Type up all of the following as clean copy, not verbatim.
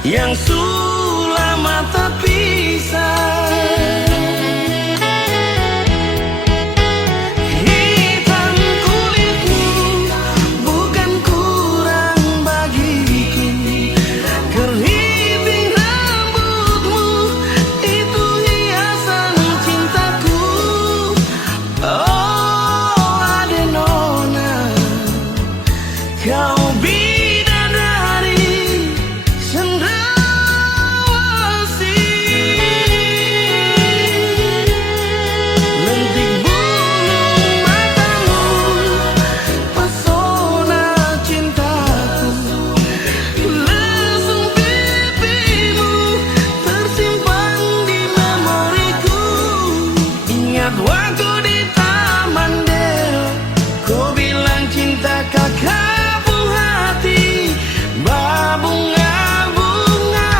yang sulama tak pisah. Hitam kulitmu bukan kurang bagiku, keriting rambutmu itu hiasan cintaku. Oh Adenona, kau waktu di Taman Deo, kau bilang cinta kakak buah hati, berbunga-bunga.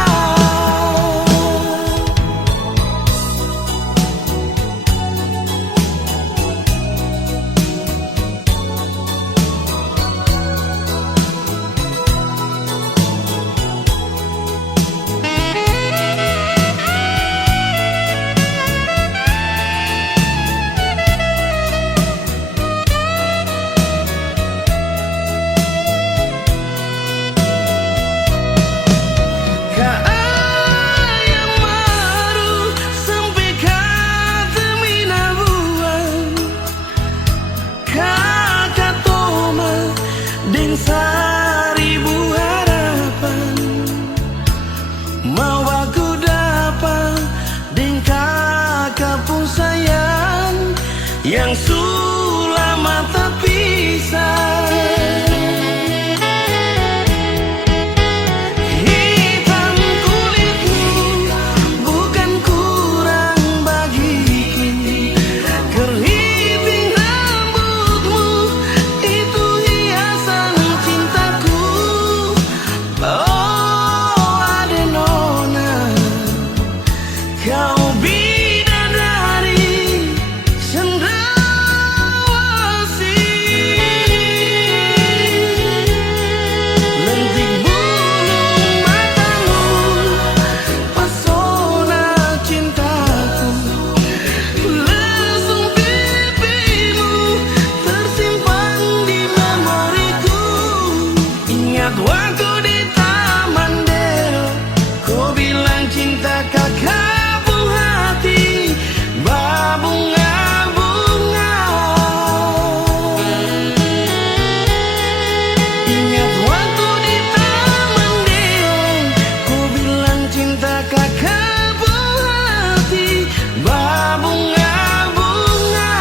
Seribu harapan mau aku dapat dengan kakak pun sayang yang sulama tak pisah. Hitam kulitmu bukan kurang bagiku, keriting rambutmu itu hiasan cintaku. Oh Adenona, kau bidadari cendrawasih. Lentik bulu matamu, pesona cintaku. Lesung pipimu tersimpan di memoriku. Ingat waktu di Taman Deo, kau bilang cinta kakak buah hati, berbunga-bunga. Ingat waktu di Taman Deo, kau bilang cinta kakak buah hati, berbunga-bunga.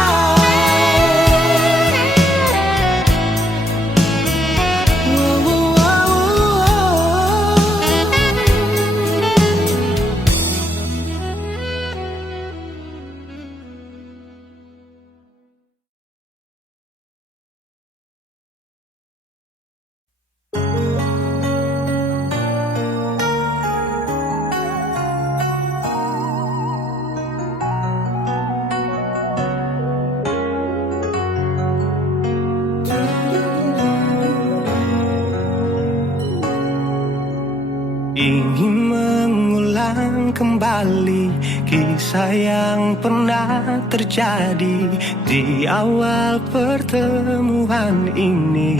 Ingin mengulang kembali kisah yang pernah terjadi di awal pertemuan ini.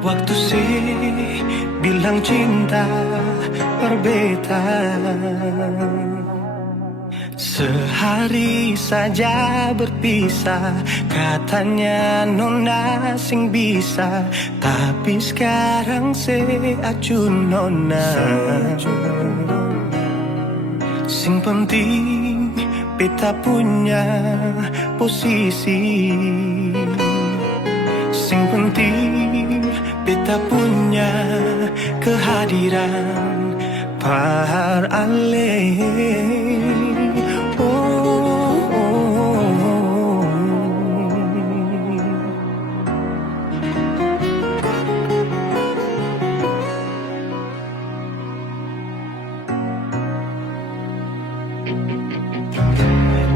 Waktu sih bilang cinta berbeda, sehari saja berpisah, katanya nona sing bisa, tapi sekarang seacun nona. Sing penting beta punya posisi, sing penting beta punya kehadiran par aleh.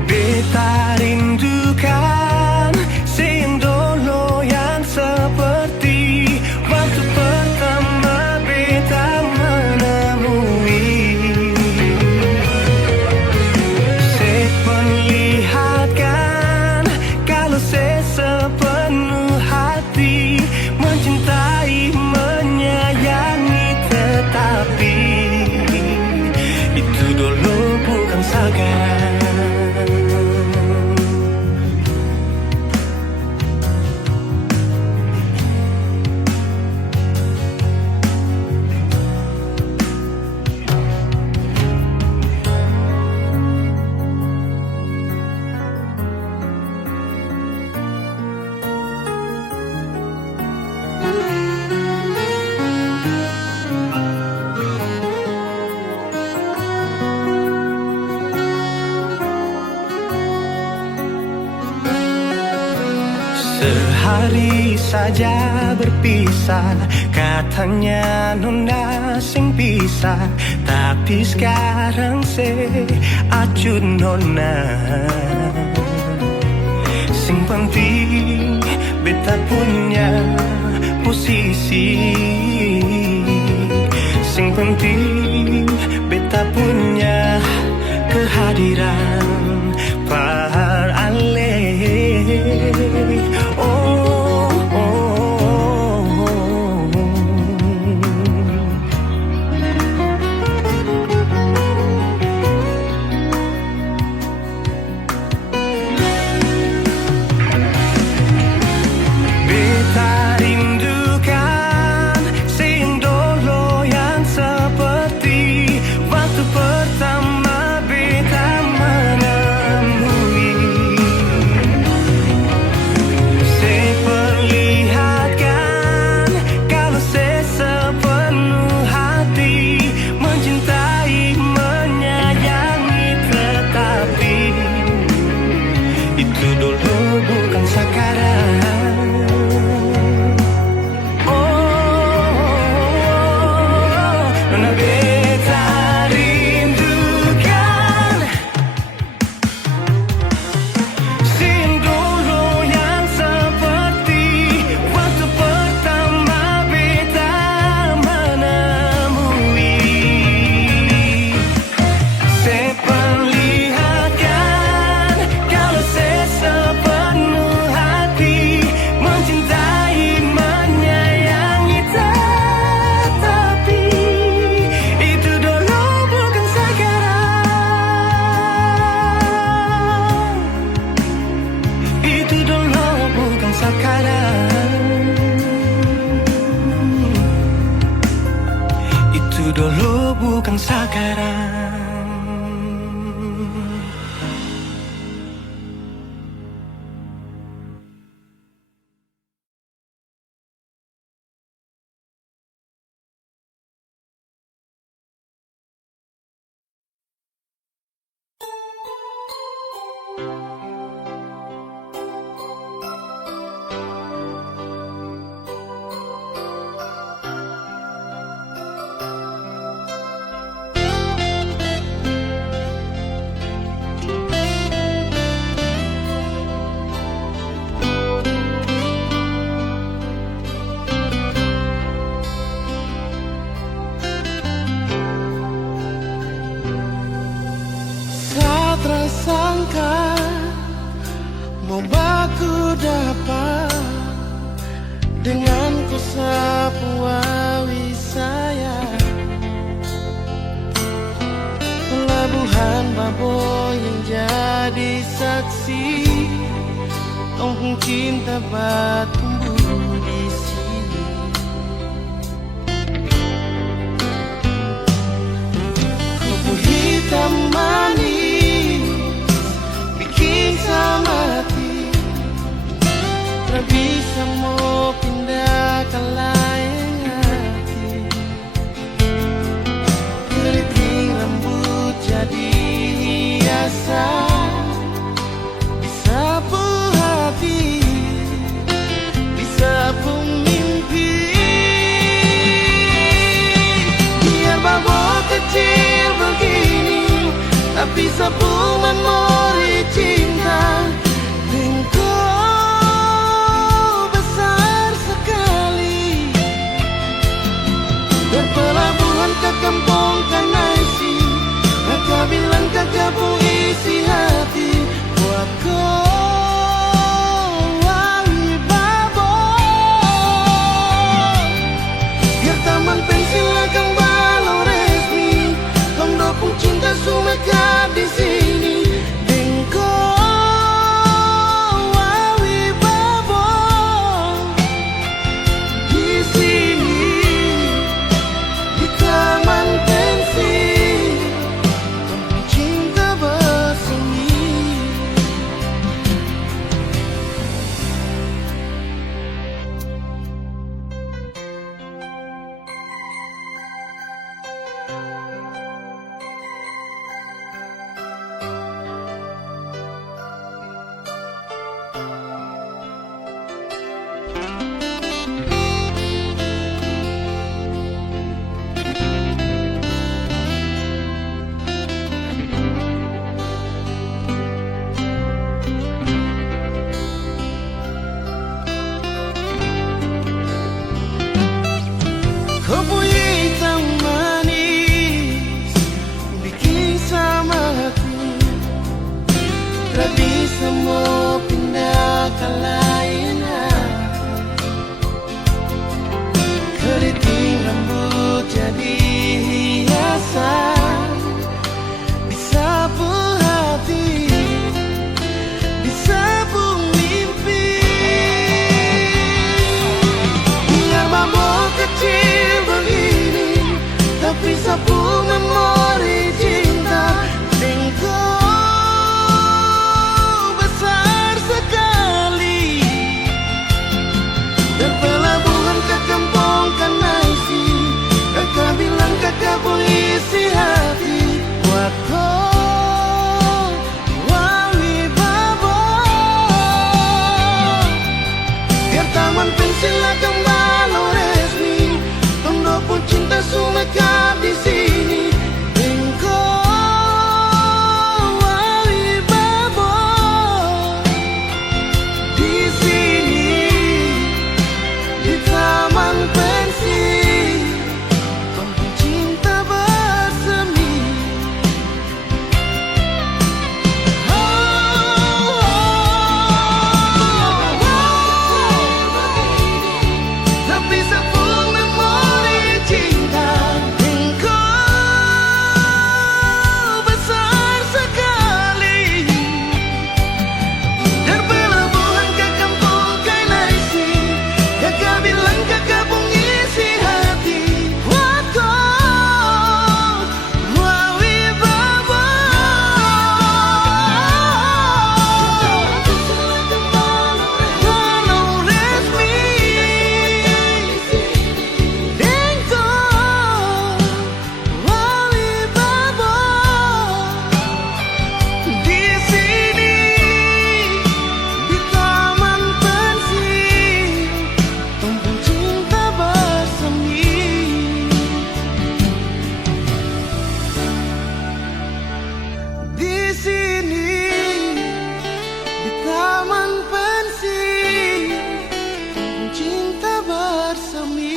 Beta rindukan sing dulu yang seperti waktu pertama Sehari saja berpisah, katanya nona sing pisah, tapi sekarang se acuh nona. Sing penting beta punya posisi, sing penting beta punya kehadiran par ale. Oh, oh, oh. Beta rindukan sing dulu yang seperti waktu pertama beta menemui. Seperlihatkan kalau sepenuh hati mencintai, menyayangi, tetapi itu dulu bukan sekarang. Nona beta rindukan sing dulu yang seperti waktu pertama beta menemui. Seperlihatkan kalau sepenuh hati mencintai, menyayangi, tetapi itu dulu bukan sekarang. Itu dulu bukan sekarang. Itu dulu bukan sekarang. Satra sangka mau baku dapat dengan ku sapu awi saya. Pelabuhan Baboy yang jadi saksi, kampung cinta bertumbuh di sini. Kupu hitam manis bikin samati, tak bisa mau pindah ke lain hati. Keriting rambut jadi hiasan, disapu hati, disapu mimpi. Biar babak kecil begini, tapi sapu memori cinta. Engkau besar sekali. bakal lainnya. Keriting rambut jadi hiasan, disapu hati, disapu mimpi. Biar mabuk kecil begini, tapi sapu memori cinta. Engkau besar sekali, dan pelabuhan ke kampung Kanaisi. Kakak bilang kakak pengisi hati. Wako wawi babo, biar taman pensil kembali resmi. Tondo pun cinta sumekap di sini. Engkau wawi babo di sini, di taman pensil. Tondo cinta bersemi. Tapi sapu memori cinta. Engkau besar sekali, dan pelabuhan ke kampung Kanaisi. Kakak bilang kakak pengisi hati. Wako wawi babo, walau resmi. Engkau wawi babo di sini, di taman pensil. Tumpeng cinta bersemi. Di sini, di taman pensil. Tumpeng cinta bersemi.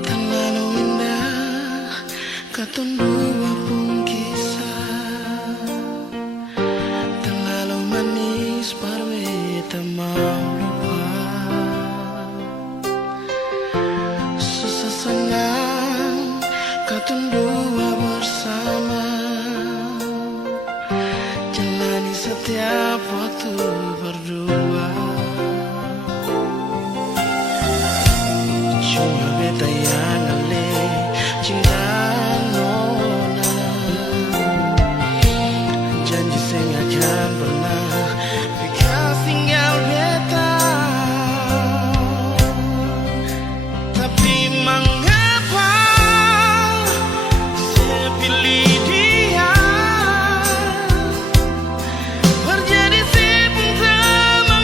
Terlalu indah katong dua pun kisah, terlalu manis parwe tak mau lupa. Susah senang katong dua bersama, jalani setiap waktu berdua. Cuma beta yang ale cinta nona, janji saya nggak akan pernah bekas tinggal beta. Tapi mengapa saya pilih dia, berjadi si pun sama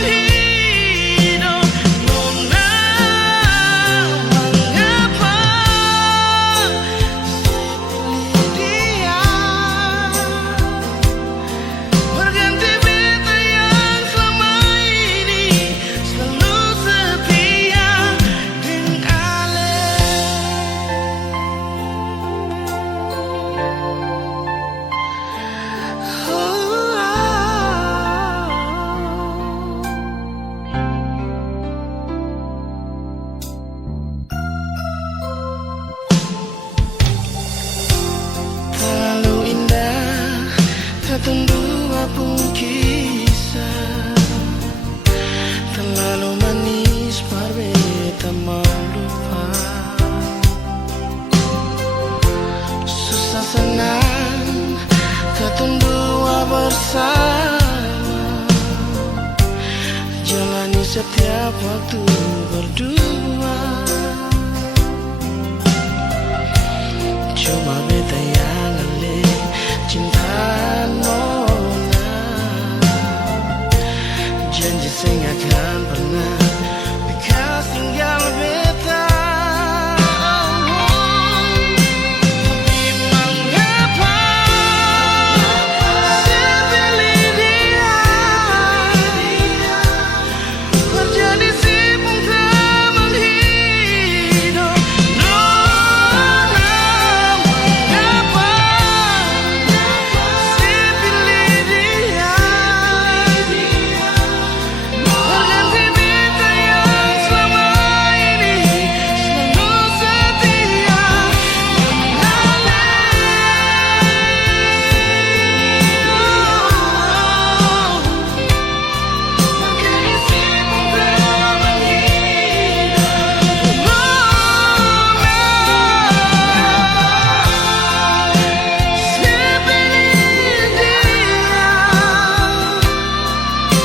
setiap waktu berdua. Cuma beta yang ngelik cinta nona. Janji saya gak akan pernah bekas tinggal beta. Tapi mengapa saya pilih dia, menjadi si pengteman hidup nona. Mengapa saya pilih dia, berganti beta yang selama ini selalu setia mengenali si pengteman hidup nona. Saya pilih dia,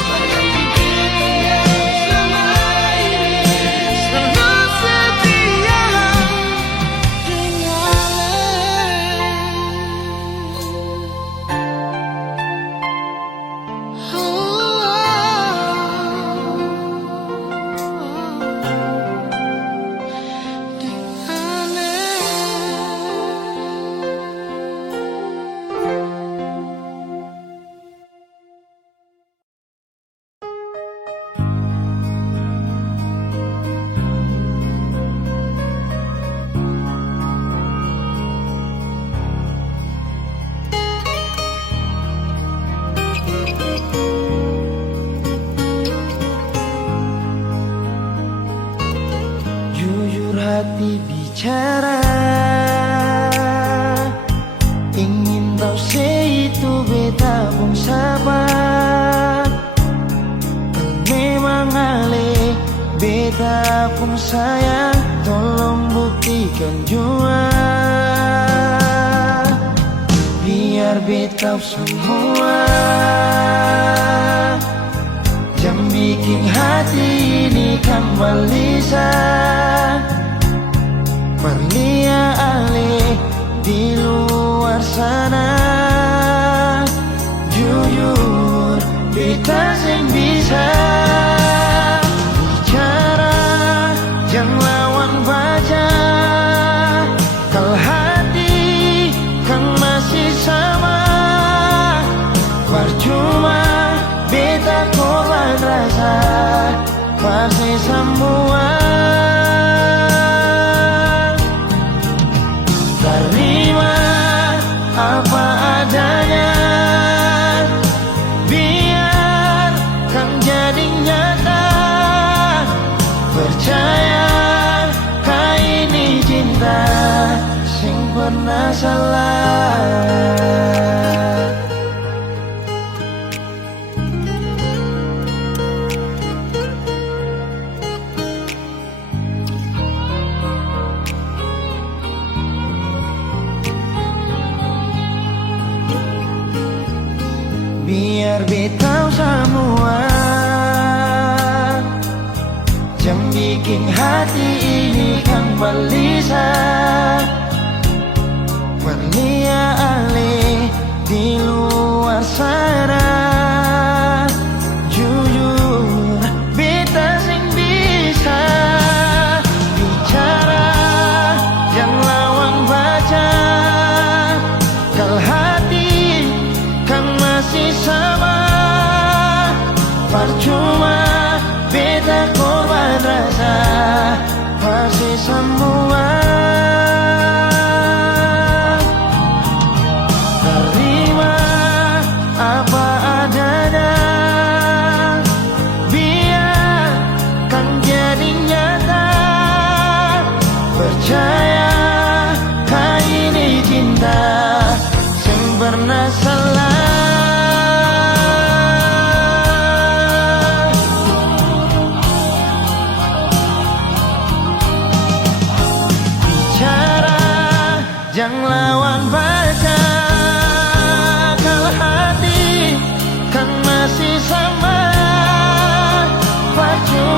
berganti beta yang selama ini selalu setia Jujur hati bicara, ingin tahu itu beta pun sabar. Memang ale beta pun sayang, tolong buktikan jua. Biar beta semua yang bikin hati ini kan balisa. Perlia ale di luar sana, jujur beta sing bisa bicara, jangan lawan baca. Kalau hati kan masih sama, percuma beta korban rasa, pasti semua. Terima apa adanya, biar kan jadi nyata. Percaya kau ini cinta sing pernah salah. Biar beta semua yang bikin hati ini kan balisa. Perlia ale di luar sana, jujur beta sing bisa bicara, yang lawan baca. Kalau hati kan masih sama, percuma beta korban rasa, pasti semua. Terima apa adanya, biar kan jadi nyata. Percaya kau ini cinta sing pernah salah. Jangan lawan baca, kalau hati kan masih sama, percuma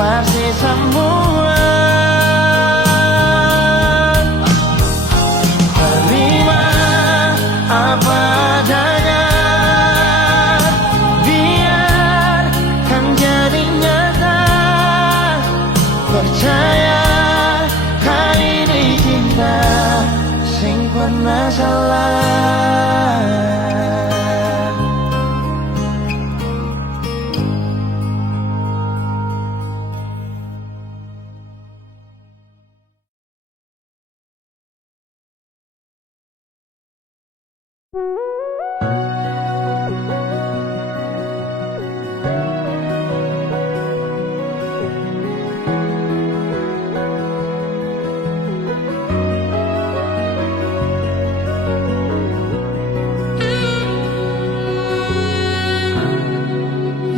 pasti semua. Terima apa adanya, biarkan jadi nyata. Percaya kali ini cinta sing pernah salah.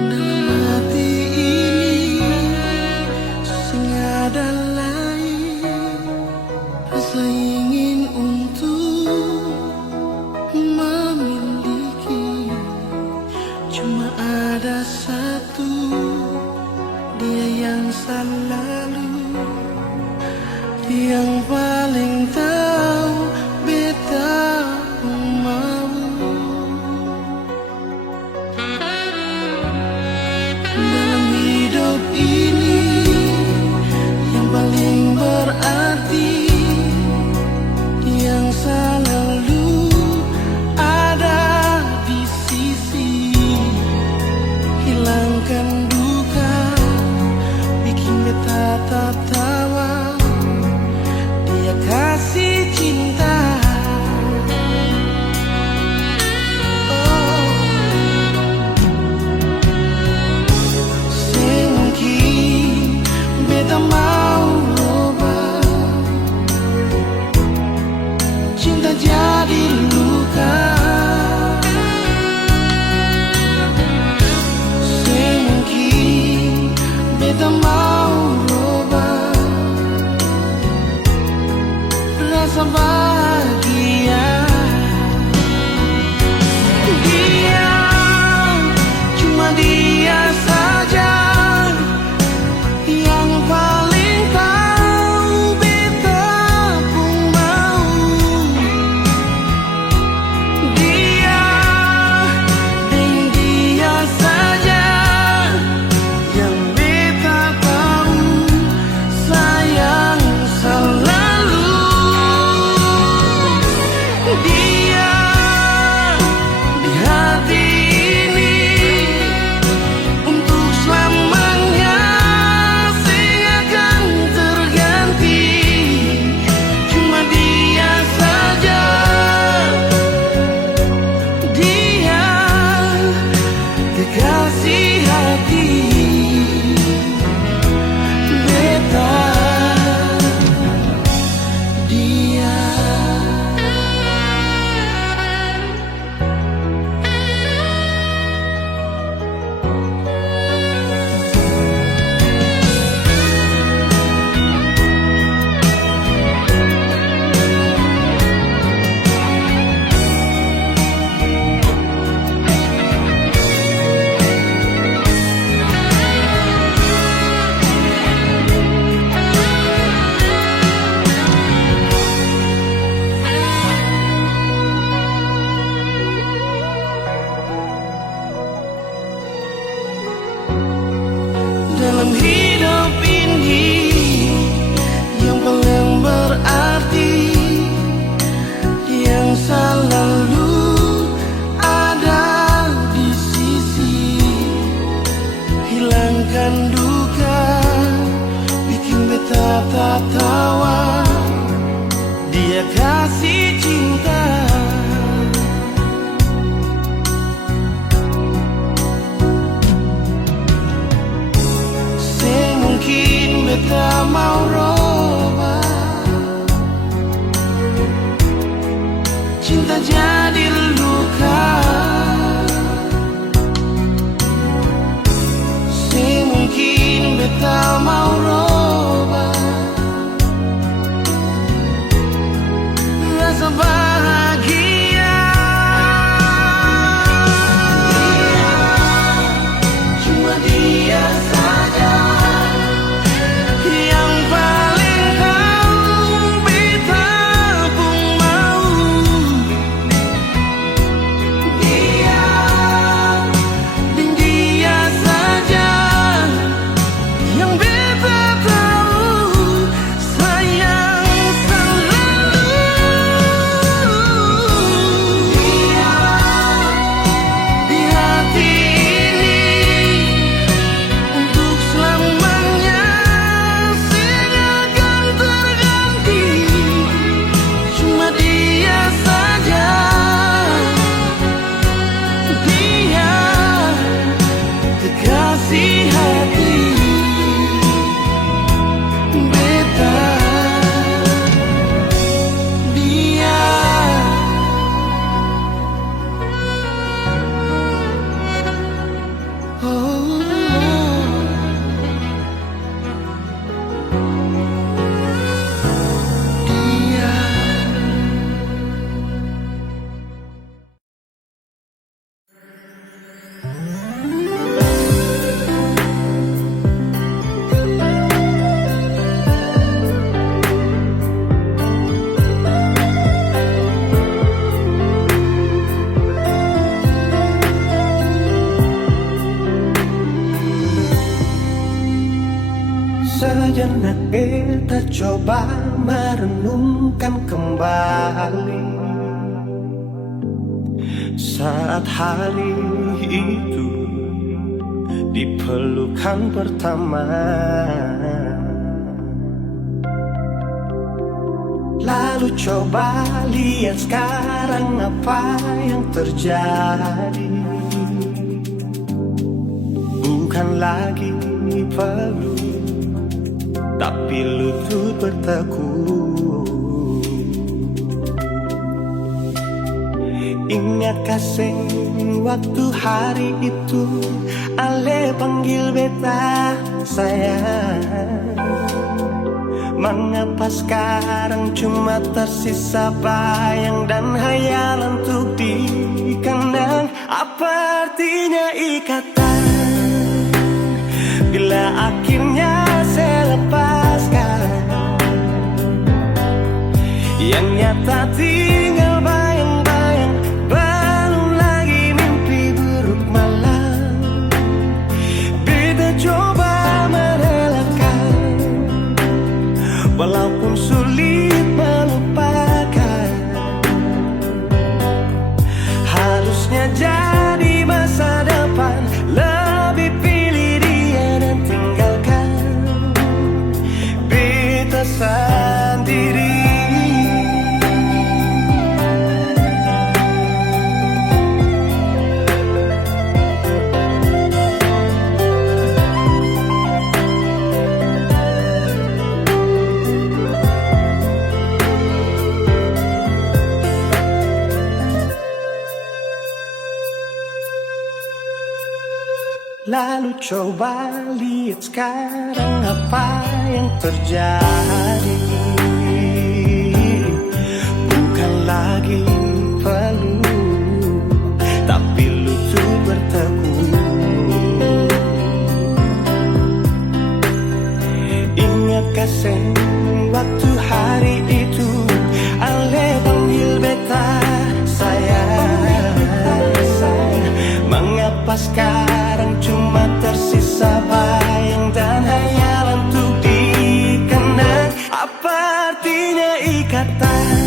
Dalam hati ini sing ada lain, rasa ingin untuk memiliki. Cuma ada satu, dia yang selalu, yang paling tahu beta mau. Dalam hidup ini yang paling berarti, yang selalu ada di sisi, hilangkan duka, bikin beta tertawa. Dia Sejenak kita coba merenungkan kembali saat hari itu di pelukan pertama. Lalu coba lihat sekarang apa yang terjadi. Bukan lagi peluk, tapi lutut bertekuk. Ingat kasih waktu hari itu Ale panggil beta sayang. Mengapa sekarang cuma tersisa bayang dan hayalan untuk dikenang? Apa artinya ikatan bila akhirnya saya lepaskan? Yang nyata tinggal bayang-bayang, belum lagi mimpi buruk malam. Beta coba merelakan, walaupun sulit melupakan. Harusnya jadi masa depan, lebih pilih dia dan tinggalkan beta sendiri. Lalu coba lihat sekarang apa yang terjadi. Bukan lagi peluk, tapi lutut bertekuk. Ingat kasih waktu hari itu Ale panggil beta sayang. Mengapa sekarang cuma tersisa bayang dan hayalan untuk dikenang? Apa artinya ikatan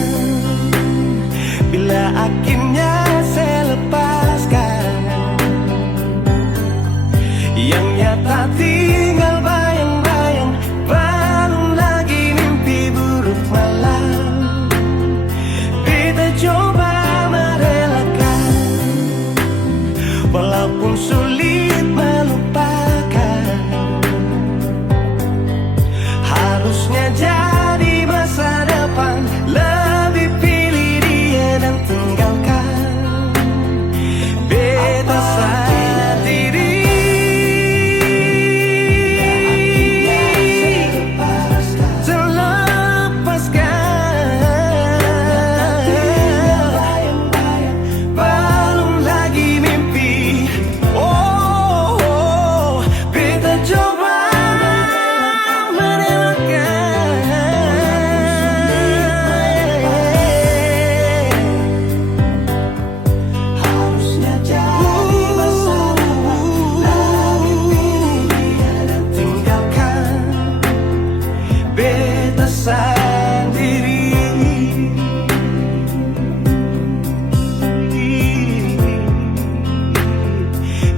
bila akhirnya saya lepaskan? Yang nyata tinggal bayang-bayang, belum lagi mimpi buruk malam. Beta coba merelakan, walaupun sulit melupakan. Harusnya jadi masa depan, lebih pilih dia dan tinggalkan beta sendiri.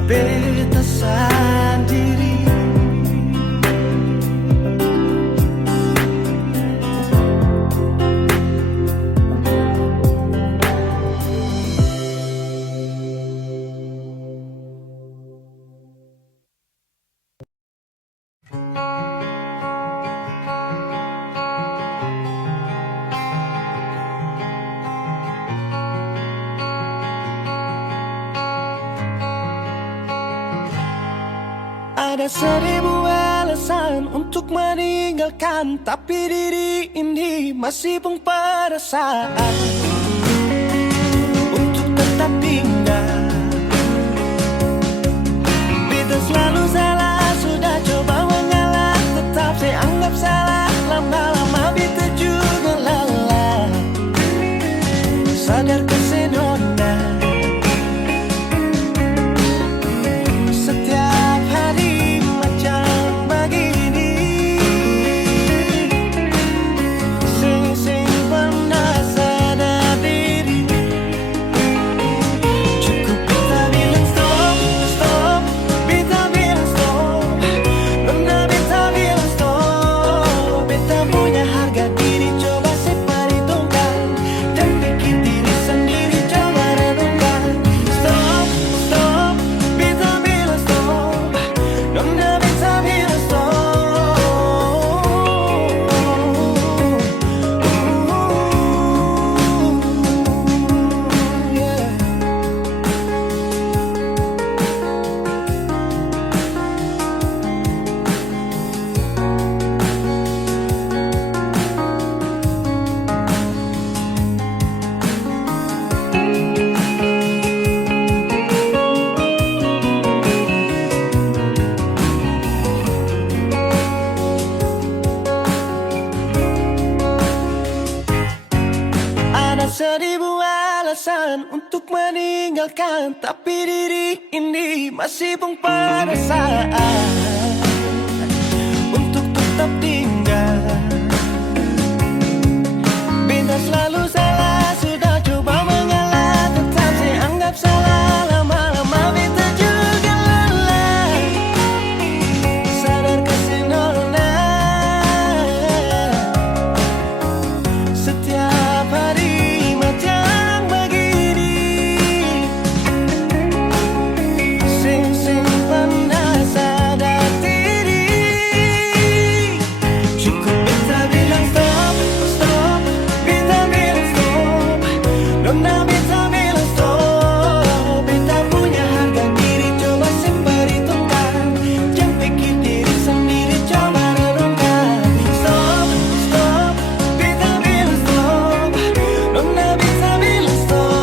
Beta sendiri. Ada 1000 alasan untuk meninggalkan, tapi diri ini masih pun perasaan untuk tetap tinggal. Beta selalu salah, sudah coba mengalah, tetap saya anggap salah. Lama-lama beta juga lelah. Sadarkan senona, setiap hari macam begini. meninggalkan, tapi diri ini masih pun pada saat untuk tetap tinggal. Bintang selalu salah, sudah coba mengalah, tetap saya anggap salah. Lama-lama beta juga lelah, sadar kesenona. Setiap hari macam begini, sing pernah sadar diri. Cukup beta bilang stop, stop, beta bilang stop. Nona beta bilang stop. Beta punya harga diri, coba perhitungkan. Jangan pikir diri sendiri, coba renungkan. Stop, stop, beta bilang stop. Nona beta bilang stop.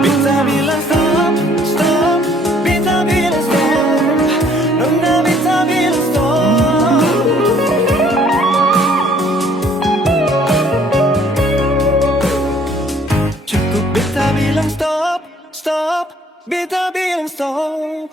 Beta bilang stop, stop, beta bilang stop. Nona beta bilang stop. Cukup beta bilang stop, stop, beta bilang stop.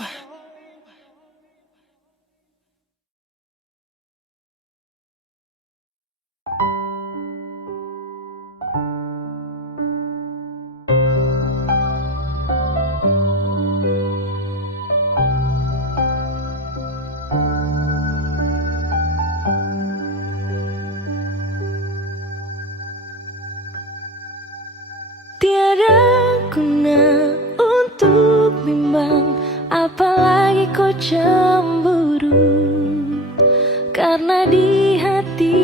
Tiada guna untuk bimbang, apalagi kau cemburu. Karena di hati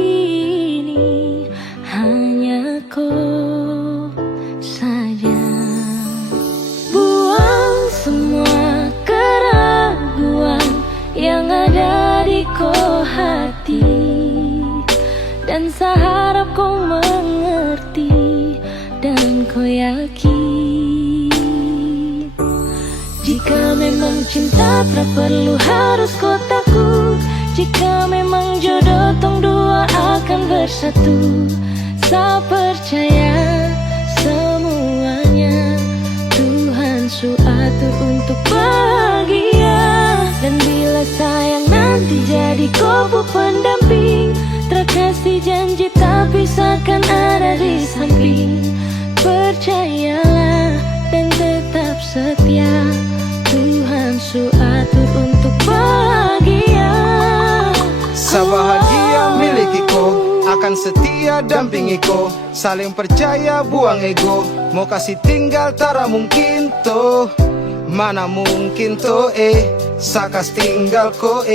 ini hanya kau saja. Buang semua keraguan yang ada di kau hati, dan saya harap kau mengerti dan kau yakin. Jika memang cinta tak perlu harus kau takut. Jika memang jodoh tong dua akan bersatu. Saya percaya semuanya Tuhan su atur untuk bahagia. Dan bila sayang nanti jadi kau pendamping, terkasih janji tapi seakan ada di samping. Percayalah dan tetap setia, Tuhan su atur untuk bahagia. Sebahagia miliki-ko, akan setia dampingi ko. Saling percaya buang ego, mau kasih tinggal tara mungkin toh. Mana mungkin toh sakas tinggal ko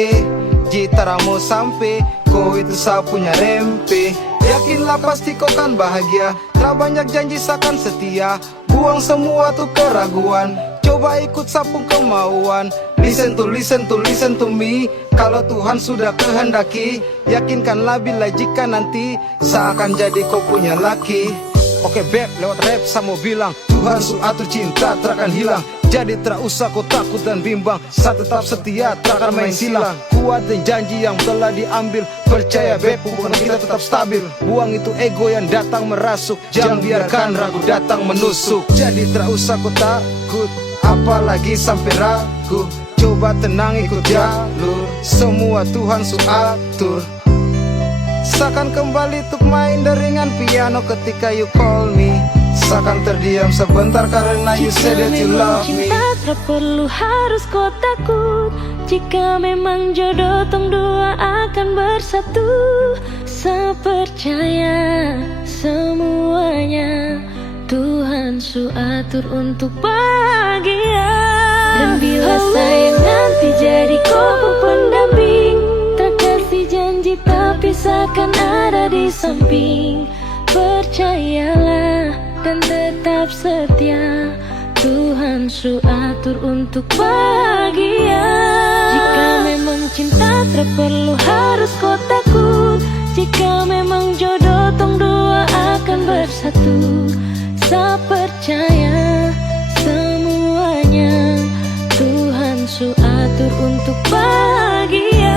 jitara mau sampai, ko itu saya punya rempe. Yakinlah pasti kau kan bahagia, tak banyak janji sakan setia. Buang semua tuh keraguan, coba ikut sapung kemauan. Listen to me. Kalau Tuhan sudah kehendaki, yakinkanlah bila jika nanti seakan jadi kau punya laki. Oke beb, lewat rap saya mau bilang, Tuhan su atur cinta takkan hilang. Jadi tak usah kau takut dan bimbang, saya tetap setia takkan main silang. Kuat dan janji yang telah diambil, percaya beb hubungan kita tetap stabil. Buang itu ego yang datang merasuk, jangan biarkan ragu datang menusuk. Jadi tak usah kau takut, apalagi sampai ragu. Coba tenang ikut jalur, semua Tuhan su atur. Seakan kembali untuk main deringan piano ketika you call me. Seakan terdiam sebentar karena you said that you love me. Cinta tak perlu harus kau takut. Jika memang jodoh tong dua akan bersatu. Saya percaya semuanya Tuhan su atur untuk bahagia. Dan bila sayang nanti jadi kau pendamping, terkasih janji tapi seakan ada di samping. Percayalah dan tetap setia, Tuhan su atur untuk bahagia. Jika memang cinta tak perlu harus kau takut. Jika memang jodoh tong dua akan bersatu, saya percaya semuanya Tuhan su atur untuk bahagia.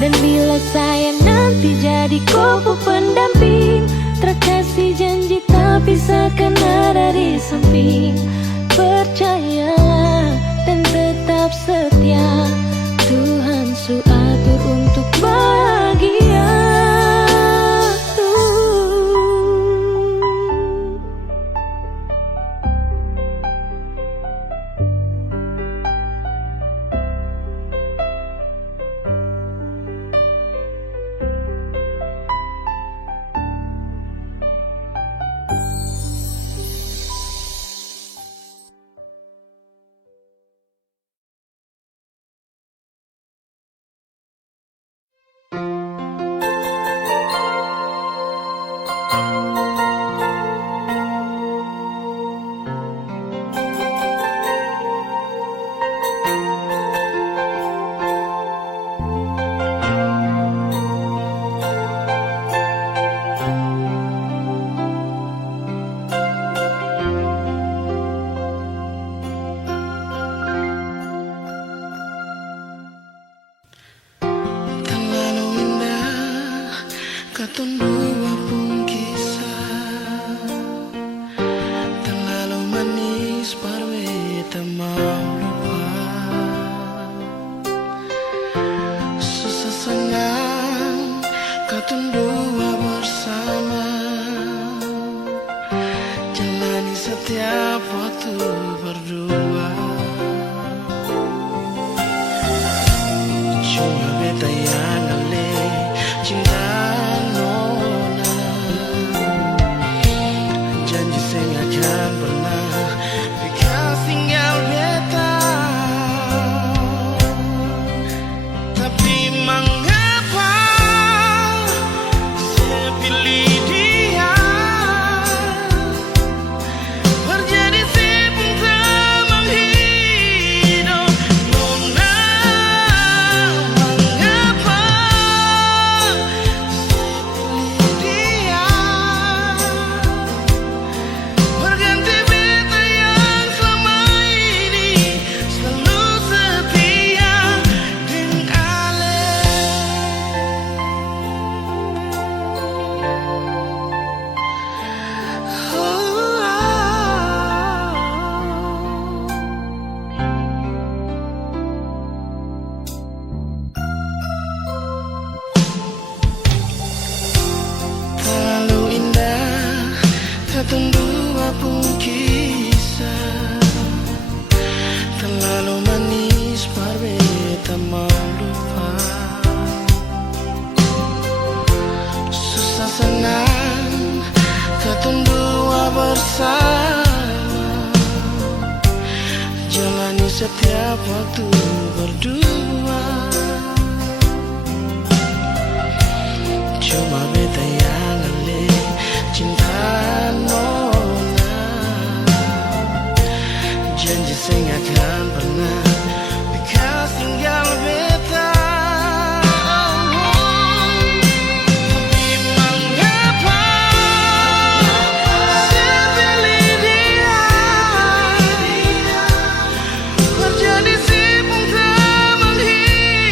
Dan bila saya nanti jadi kupu pendamping, terkasih janji tak pisahkan ada di samping. Percayalah dan tetap setia, Tuhan su atur untuk bahagia. Terlalu indah katun dua pun kisah, terlalu manis parwe tak mau lupa. Susah senang katun dua bersama, jalani setiap waktu berdua. Cuma beta yang ale cinta nona, janji saya akan pernah bekas tinggal beta. Tapi mengapa saya pilih dia, terjadi sibuk tak menghidup nona. Mengapa saya pilih dia, berganti beta yang selama ini selalu setia dengan Ale. Terlalu indah katun dua pun kisah, terlalu manis parwe tak mau lupa. Susah senang katun dua bersama, jalani setiap waktu berdua. Cuma beta yang ale cinta nona, janji saya akan pernah bekas tinggal beta. Tapi mengapa saya pilih dia, terjadi sibuk tak menghidup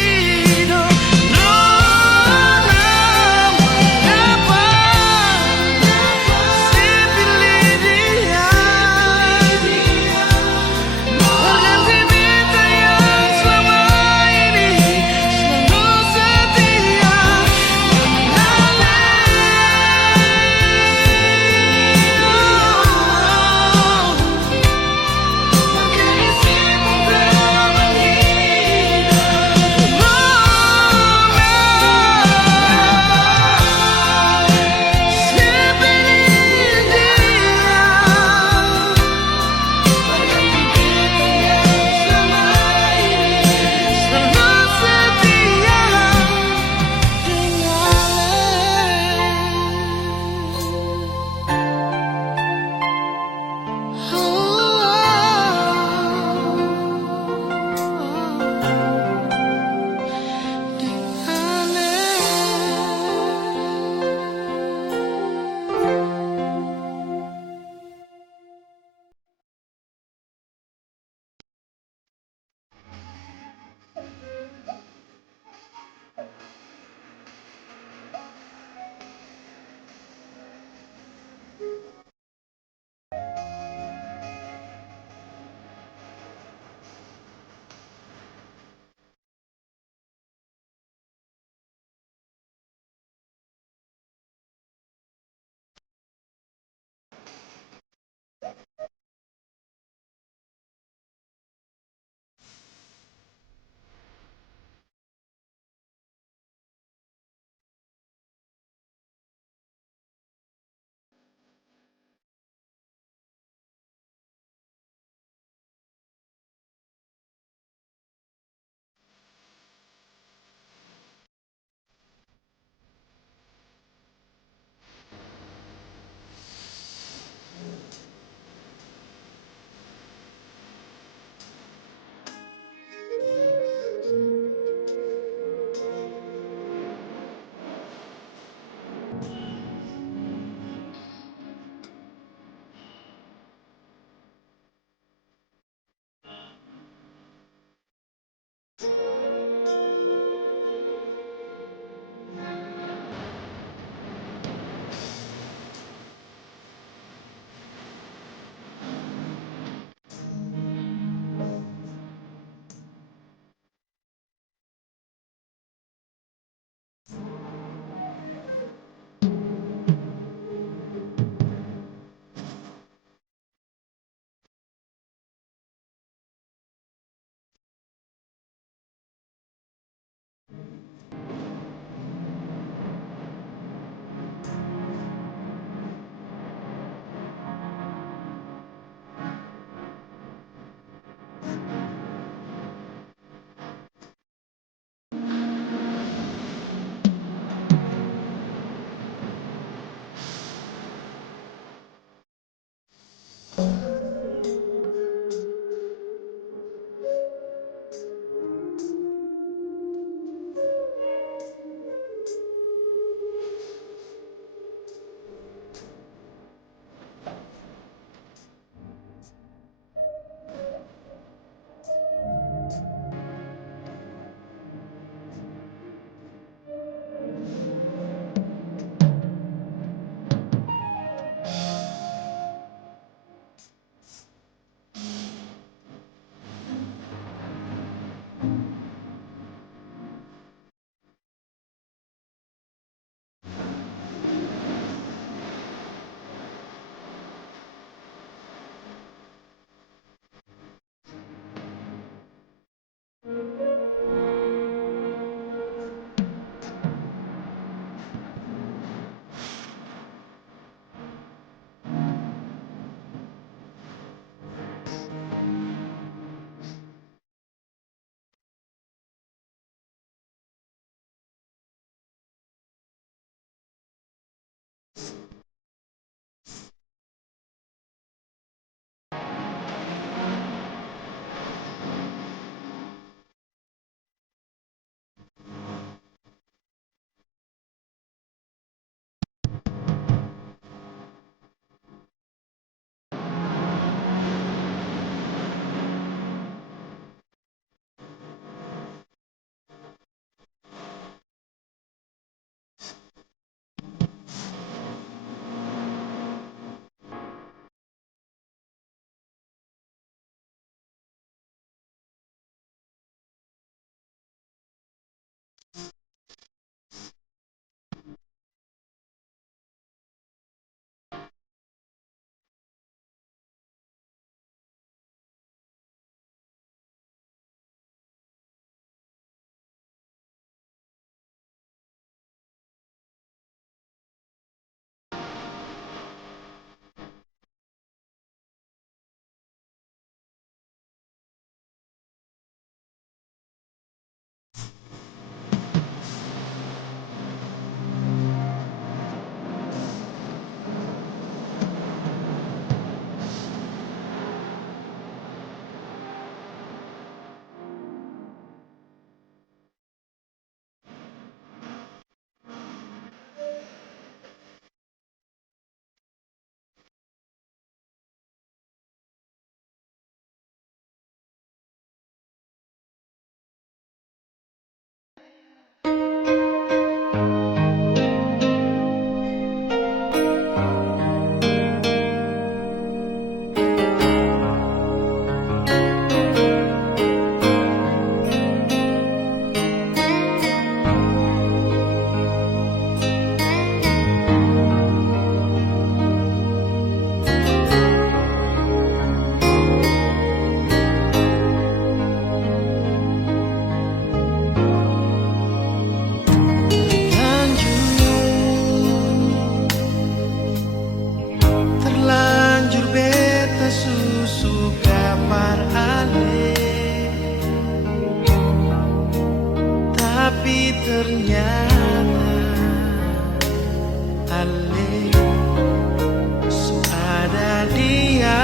dia.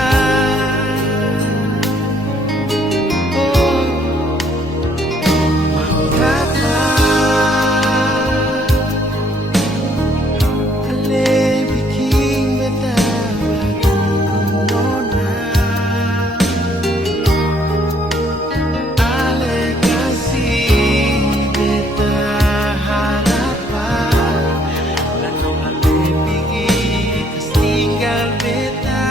Oh, mau apa? Ale bikin beta nona. Ale kasih beta harapan. Lalu ale bikin tinggal beta.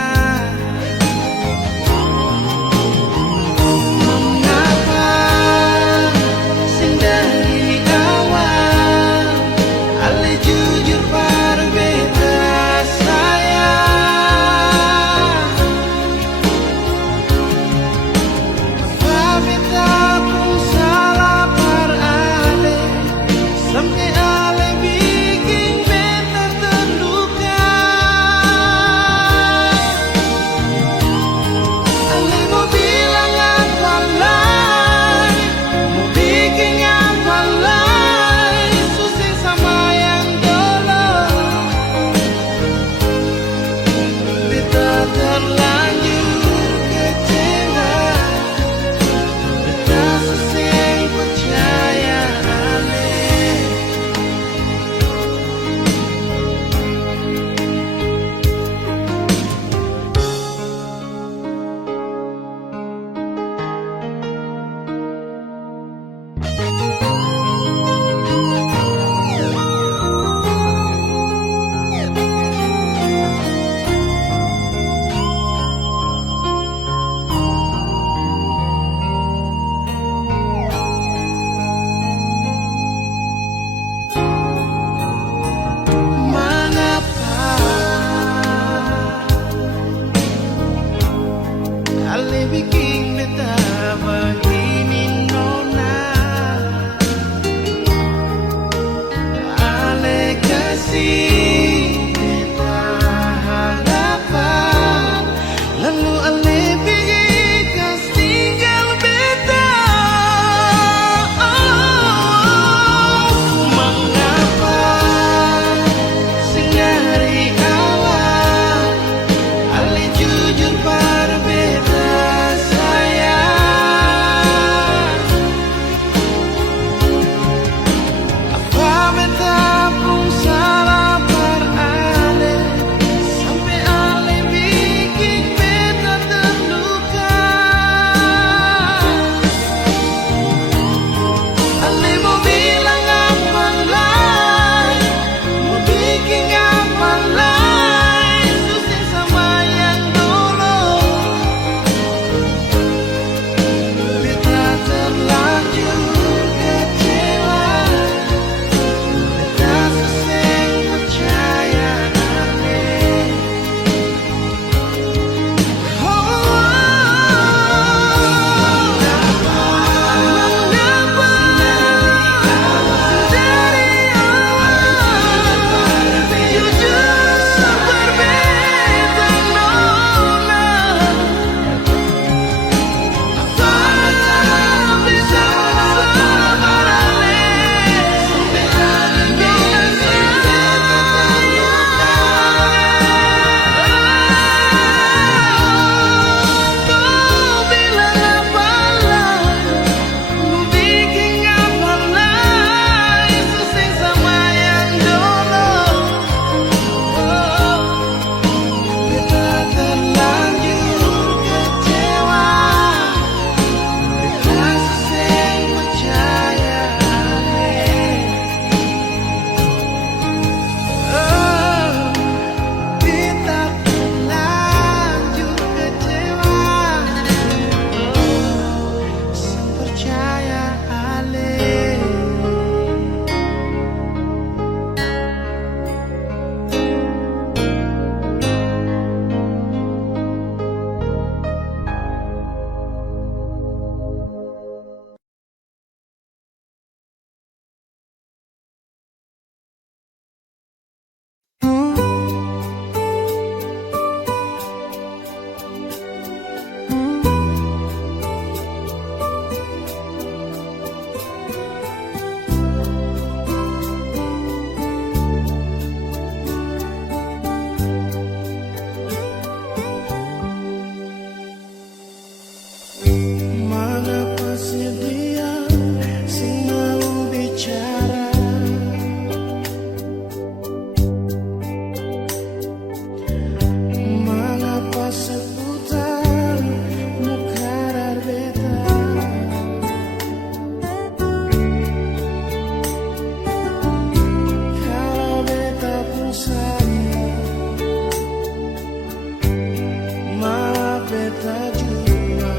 beta jua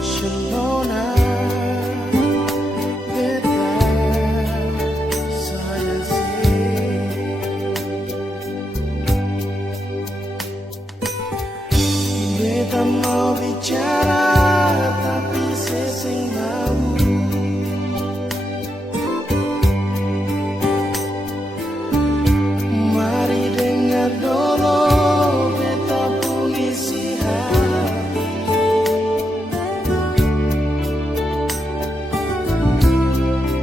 Shenona beta sayang sih. Beta mau bicara tapi sesing mau. Mari dengar dulu beta pun isi hati.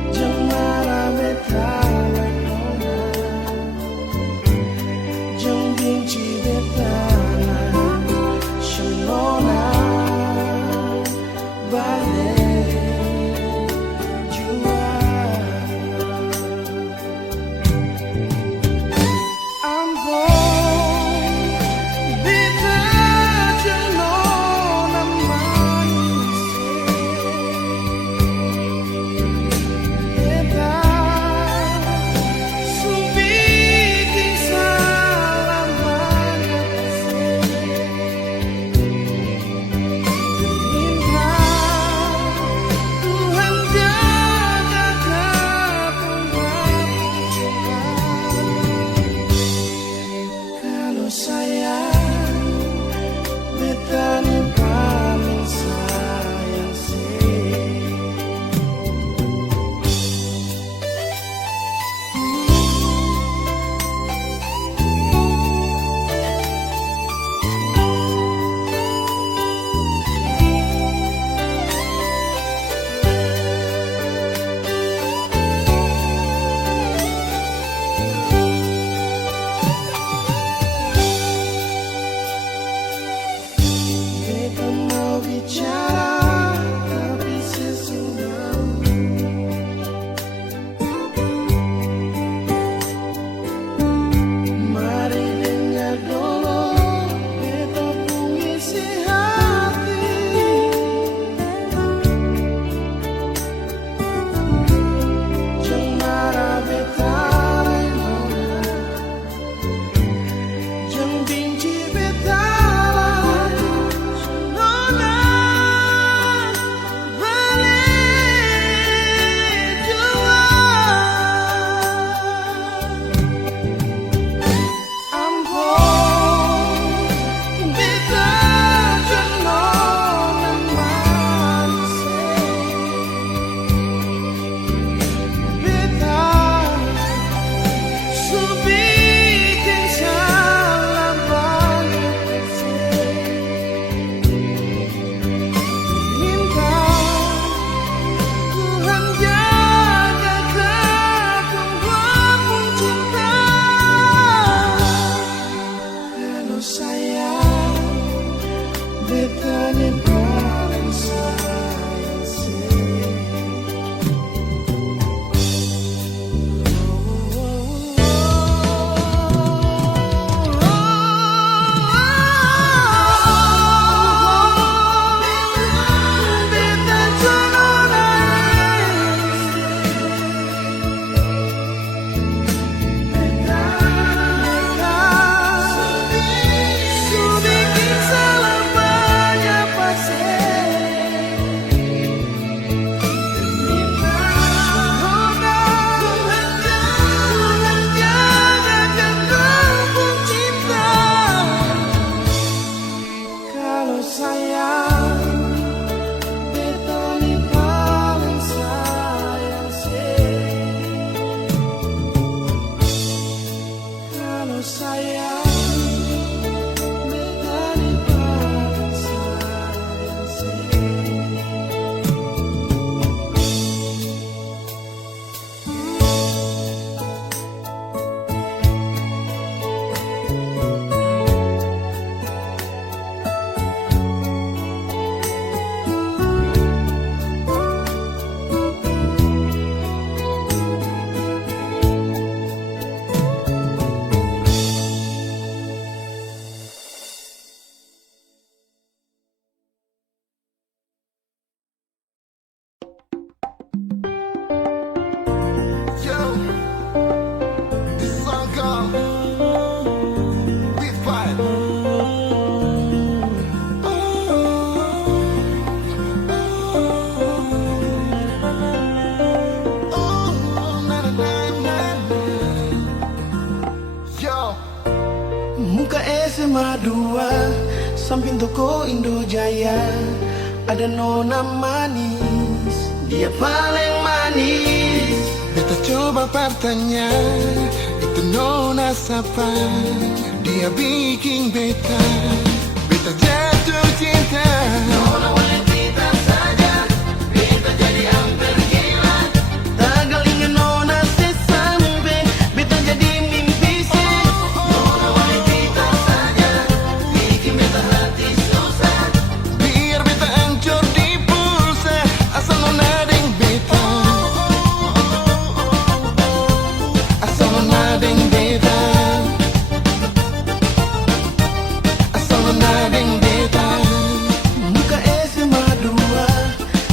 Jangan marah beta nona, jangan benci beta Shenona balik jua. Ampun beta Shenona manis, beta subikin salah banyak. Minta Tuhan jaga kepentingan. Kalau sayang beta ni paling sayang sih. Muka SMA 2 samping toko Indo Jaya ada nona manis, dia paling manis. Beta coba bertanya, itu nona siapa? Dia bikin beta jatuh cinta. Nona wanita saja, beta jadi hampir gila. Tagal ingin nona sesampai, beta jadi mimpi sih. Nona wanita saja, bikin beta hati susah. Biar beta hancur di pulsa, asal nona deng beta. Asal nona deng beta. Asal nona deng beta. Muka SMA 2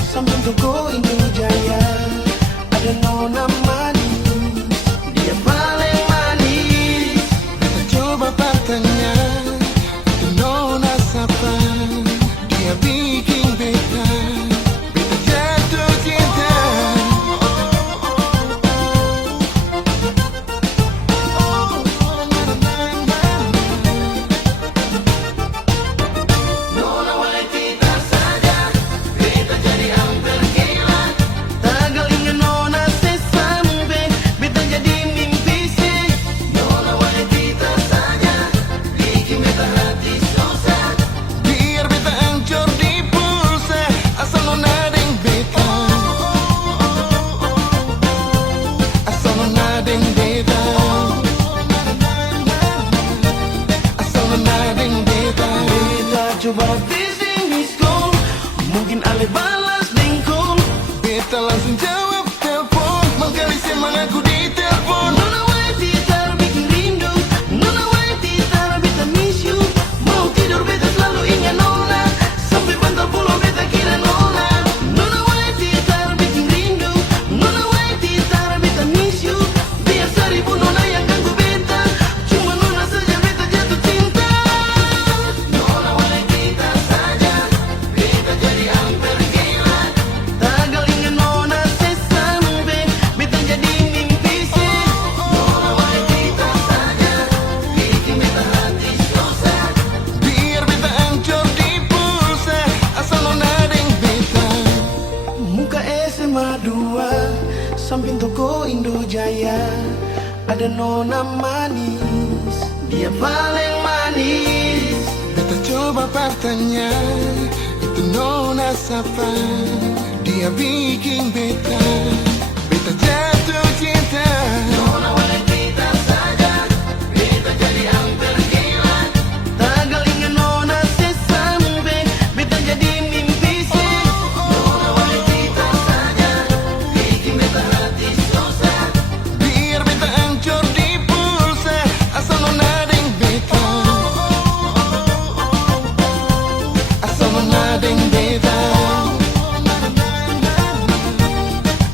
samping toko Indo Jaya ada nona manis, dia paling manis. Beta coba bertanya, itu nona siapa? Dia bikin beta jatuh cinta. Nona wanita saja, beta jadi hampir gila. Tagal ingin nona sesampai, beta jadi mimpi sih. Nona wanita saja, bikin beta hati susah. Biar beta hancur di pulsa, asal nona deng beta. Asal nona deng beta. Asal nona deng beta. Beta coba busy miss call, mungkin ale balas dengkol. Beta langsung jawab telepon, mengkali semangatku di telepon. Nona wanita bikin rindu, nona wanita beta miss you. Mau tidur beta selalu ingat nona, sampai bantal pulau beta kira nona. Nona wanita bikin rindu, nona wanita beta miss you. Biar 1000 nona yang ganggu beta, cuma nona saja beta jatuh cinta. Nona wanita saja, beta jadi hampir gila. Tagal ingin nona sesampai, beta jadi mimpi sih. Nona wanita saja, bikin beta hati susah. Biar beta hancur di pulsa, asal nona deng beta. Muka SMA 2 samping toko Indo Jaya ada nona manis, dia paling manis. Beta coba bertanya, itu nona siapa? Dia bikin beta jatuh cinta. Nona wanita saja, beta jadi hampir gila. Tagal ingin nona sesampai, beta jadi mimpi sih. Nona wanita saja, bikin beta hati susah. Biar beta hancur di pulsa, asal nona deng beta. Asal nona deng beta.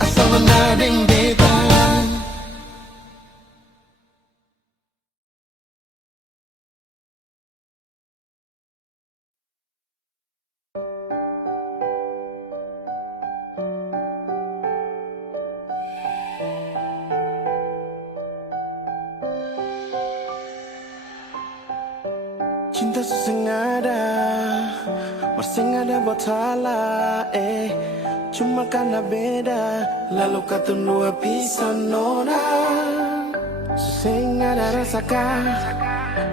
Asal nona deng beta. Cinta sesengada, bersengada buat salah, cuma karena beda, lalu kata dua pisah nona. Sesengada rasakan,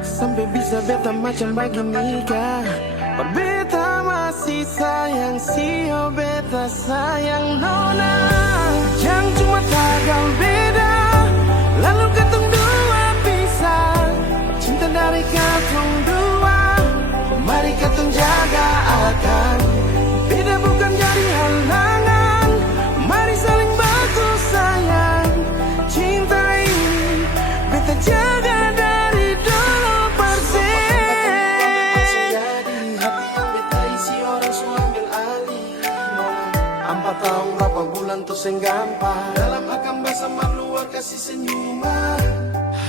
sampai bisa beta macam bagi nikah. Berbeta masih sayang, sio beta sayang nona. Jangan cuma tagal beda, lalu katong dua pisah. Cinta dari katong dua, mari katong jaga akan. Beda bukan jadi halangan, mari saling bantu sayang. Cinta ini beta jaga dari dulu persen. Hati yang beta isi orang su ambil alih. 4 tahun berapa bulan tuh gampang. Dalam akan bersama luar kasih senyuman.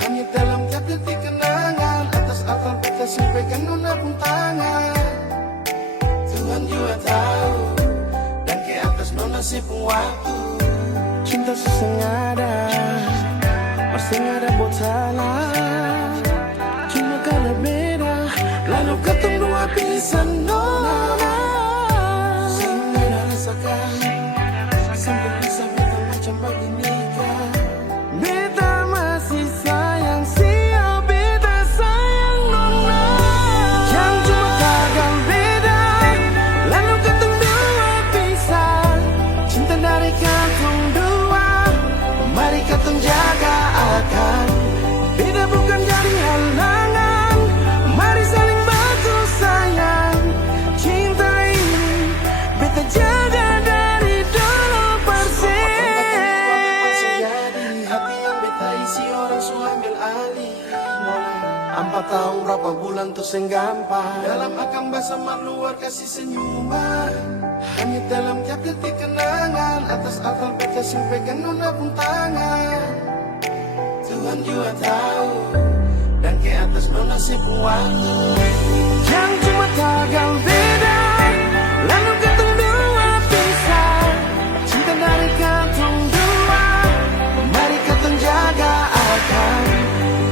Hanya dalam tiap detik kenangan. Atas atap beta sampaikan nona pun tangan. Tuhan juga tahu, dan ke atas nona si pun waktu. Cinta sesengada, bersengada buat salah. Cuma karena Lalu ketemu dua pisan nona, sampai rasakan, sampai bisa beta macam begini kan. Beta masih sayang siapa beta sayang nona. Jangan cuma gagal beda, lalu ketemu dua pisan. Cinta dari katong dua, mari katong jaga akan. Beda bukan jadi halangan, mari saling bantu sayang. Cinta ini beta jaga dari dulu persen. Hati yang beta isi orang su ambil alih. 4 tahun berapa bulan tuh seng gampang. Dalam akan bahasa luar kasih senyuman. Hanya dalam tiap detik kenangan. Atas akal beta simpekan nona pun tangan. Tuhan juga tahu, dan ke atas nona sepuluh waktu. Jangan cuma tagal beda, lalu ketemu dua pisah. Cinta dari katong dua, mari katong jaga akan.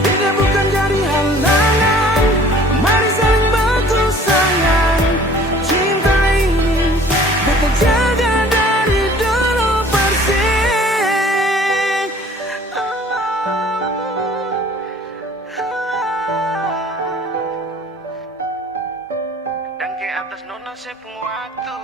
Beda bukan jadi halangan, mari saling bantu sayang. Cinta ini beta jaga dari dulu persen. Dan ke atas nona sepuluh waktu.